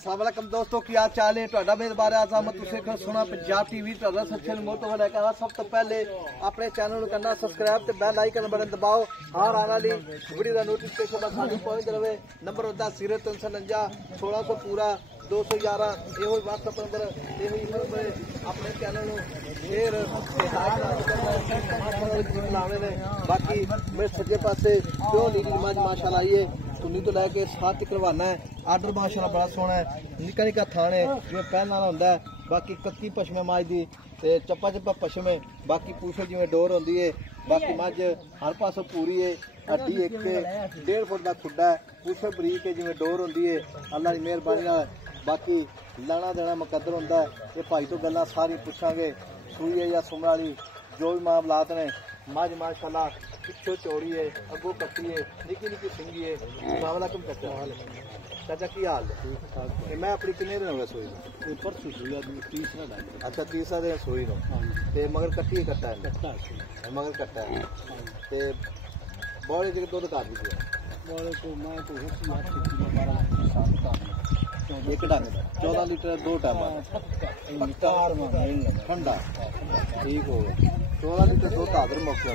अस्सलाम वालेकुम दोस्तों, की हाल चाल है? तुहाडा मेज़बान आज़म तुसीं सुना पंजाब टीवी तुहाडा सच्चे मोटो वाला कहना। सब तो पहले अपने चैनल करना सब्सक्राइब ते बेल आइकन बटन दबाओ। हर आने वाली वीडियो का नोटिफिकेशन सानू पहुंच रहे। नंबर होता 0349 1600 पूरा 211। यो व्हाट्सएप नंबर ये अपने चैनल शेयर लाने ने। बाकी मेरे सज्जे पासे प्योर नीली मज माशाल्लाह आई है। तुनी तो लैके साथ करवाना है। आर्डर माशाल्लाह बड़ा सोहना है। निक्का निक्का थान है जिवें पहलने वाला हुंदा है। बाकी कत्ती पशमे मज दी ते चप्पा चप्पा पशमे। बाकी पूछे जिवें डोर होंदी है। बाकी मज हर पासों पूरी है। हड्डी एक 1.5 फुट का खुड्डा है। पूछे बरीक है जिवें डोर होंदी है। अल्लाह की मेहरबानी नाल बाकी लेना देना मुकद्दर होंदा है। ये भाई तो गल्लां सारी पुछांगे सूई है या सुमरा वाली जो भी मामलात ने। मज माशाल्लाह पिछो चौड़ी है, अगों कट्टी है, निकी निकी सिंगी है। मामला कम चाचा चाचा की हाल है? मैं अपनी किन्ने दिन हो गए सोई परसों सोई तीसरा दिन। अच्छा तीसरा दिन सोई नो ते मगर कट्टी कट्टा है मगर कट्टा है ते बड़े जो दुध कर दी बड़े को मैं तो एक डंग 14 लीटर 2 टाइम ठंडा ठीक हो गया। 14 लीटर 2 हाजिर मौके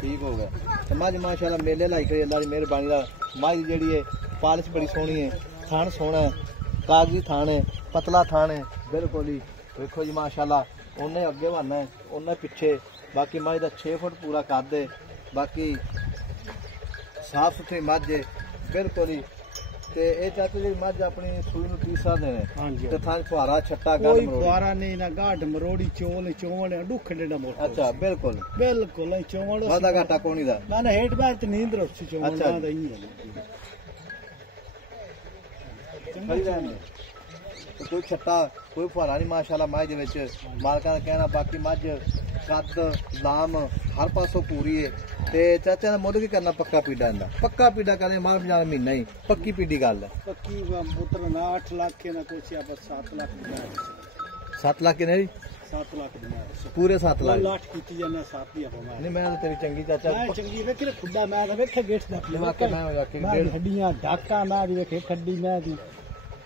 ठीक हो गया। मज माशाल्लाह मेले लाई करी अल्लाह की मेहरबानी दा। मज जी है पालिश बड़ी सोहनी है। थान सोहना है, कागजी थान है, पतला थान है बिल्कुल ही। देखो जी माशाल्लाह उन्हें अगे बनना है उन्हें पिछे। बाकी मज का 6 फुट पूरा कद है। बाकी साफ सुथरी मज है बिल्कुल ही। ते ए चाचा जी मज अपनी सूई नु तीसरा दिन है ते थां फुहारा छट्टा गल फुहारा नहीं ना गाढ़ मरोड़ी चोल चोवण डुख डेडा मोटा। अच्छा बिल्कुल बिल्कुल चोवण वादा घाटा कोनी दा ना ना हेठ बाहर ते नींद रखसी चोवण दा ही है। कोई छट्टा कोई फुहारा नहीं माशाल्लाह मज दे विच मालकां दा कहना। बाकी मज कद लाम हर पासों पूरी है। ते चाचा ने मुद्द की करना पक्का पीड़ा इंदा पक्का पीड़ा करने मार बजा महीना ही पक्की पीड़ी गल है। पक्की पुत्र ना 8 लाख के ना कुछ 7 लाख 7 लाख के नहीं 7 लाख पूरे 7 लाख लाख कीती जाने 7 ही अपना नहीं। मैं तेरी चंगी चाचा चंगी वेखे खुड्डा मैं वेखे गेट दा मैं हड्डियां ढाका मैं वेखे खड्डी मैं दी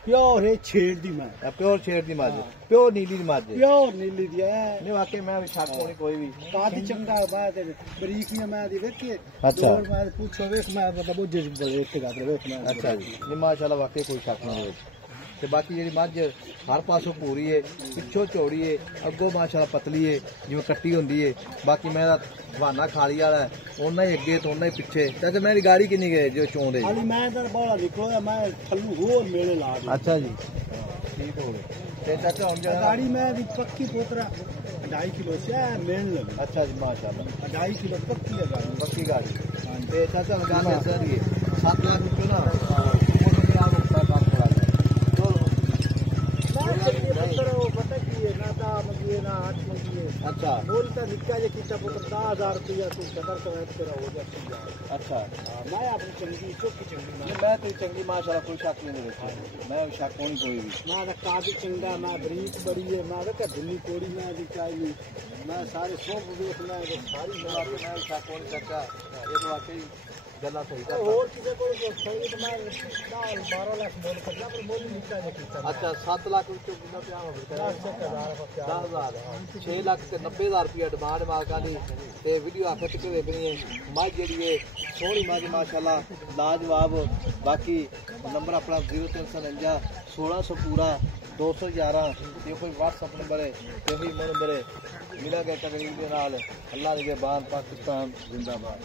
प्योर है छेड़ दी मैं प्योर छेड़ दी मज प्योर नीली दी मज प्योर नीली दी है नहीं वाकई मैं शक होनी कोई भी काफी चंगा बात है बरीक मैं दी वेखे। अच्छा मैं पूछो वेख मैं मतलब बुझे बोले एक गल वेख मैं। अच्छा जी नहीं माशाल्लाह वाकई कोई शक नहीं। ते बाकी जी मज हर पासों पूरी है, पिछों चौड़ी है, अगों माशाल्लाह पतली है जिवें कट्टी होंदी है। बाकी मैं बहाना खाली वाला है उन्ना ही अगे तो उन्ना ही पिछे। चाचा मेरी गाड़ी किन्नी गए जो चोंदे मैं बड़ा निकलो मैं थल्लू होर मेले ला। अच्छा जी ठीक हो गए। ते चाचा हुन गाड़ी मैं पक्की पोतरा 2.5 किलो से मेन लगी। अच्छा जी माशाल्लाह 2.5 किलो पक्की है गाड़ी पक्की गाड़ी। ते चाचा गाना सर ये 7 लाख रुपये ना अच्छा बोलता निक्का जे कीता पुत्र 10,000 रुपया तू सदर सवैत तेरा हो जाती। अच्छा मैं अपनी चंगी चुप चंगी मैं तो चंगी माशाल्लाह कोई शक नहीं देखा मैं शक होनी कोई भी मैं काफी चंगा मैं बरीक बड़ी है मैं देखा दिल्ली कोड़ी मैं भी चाहिए मैं सारे सोप देख मैं सारी मैं शक होनी चाचा ये तो वाकई गल्ला सही था और किसी को सही तो मैं 12 लाख बोल करना पर बोल निक्का जे कीता। अच्छा 7 लाख रुपये कितना क्या हो गया 10,000 6 लाख ते 90,000 रुपया डिमांड मालकां दी। ते वीडियो आखिर तक देखनी है। मज जी है सोहनी मज माशाल्लाह लाजवाब। बाकी नंबर अपना 0349 1600 पूरा 211 ये कोई व्हाट्सअप नंबर है यही नंबर है। मिला गया तकरीब के नाल। अल्लाह के बाद पाकिस्तान जिंदाबाद।